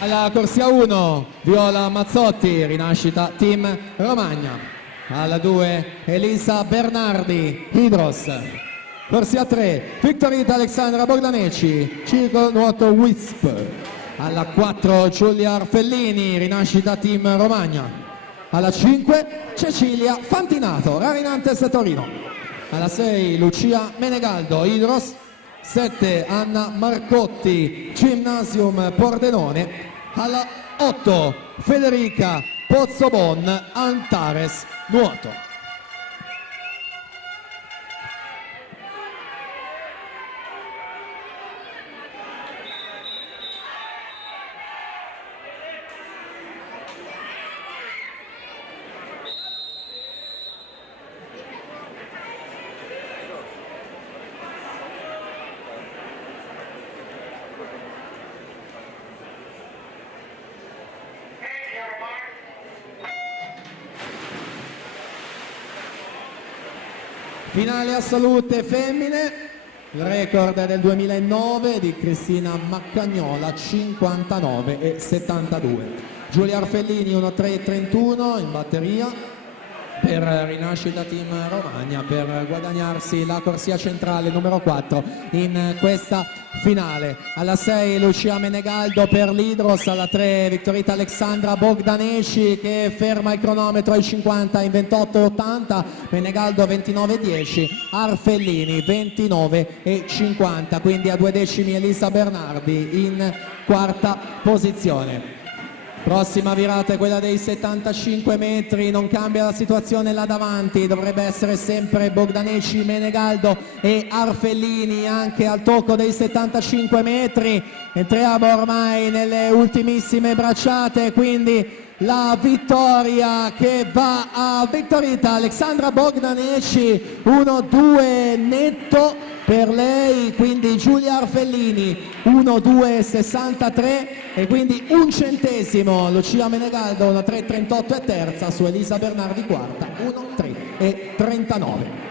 Alla corsia 1 Viola Mazzotti, Rinascita Team Romagna. Alla 2 Elisa Bernardi, Hydros. Corsia 3 Victorita Alexandra Bogdaneci, Circolo Nuoto Wisp. Alla 4 Giulia Arfellini, Rinascita Team Romagna. Alla 5 Cecilia Fantinato, Rarinantes Torino. Alla 6 Lucia Menegaldo, Hydros. 7 Anna Marcotti, Gymnasium Pordenone. Alla 8 Federica Pozzobon, Antares Nuoto. Finale assolute femmine, il record del 2009 di Cristina Maccagnola 59,72. Giulia Arfellini 1,3,31 in batteria per Rinascita Team Romagna per guadagnarsi la corsia centrale numero 4 in questa finale. Alla 6 Lucia Menegaldo per l'Hydros, alla 3 Victorita Alexandra Bogdaneci che ferma il cronometro ai 50 in 28,80, Menegaldo 29,10, Arfellini 29,50, quindi a 2 decimi Elisa Bernardi in quarta posizione. Prossima virata è quella dei 75 metri, non cambia la situazione là davanti, dovrebbe essere sempre Bogdaneci, Menegaldo e Arfellini anche al tocco dei 75 metri. Entriamo ormai nelle ultimissime bracciate, quindi la vittoria che va a Victorita Alexandra Bogdaneci, 1-2 netto per lei, quindi Giulia Arfellini 1-2-63 e quindi un centesimo Lucia Menegaldo 1-3-38 e terza su Elisa Bernardi quarta 1-3-39.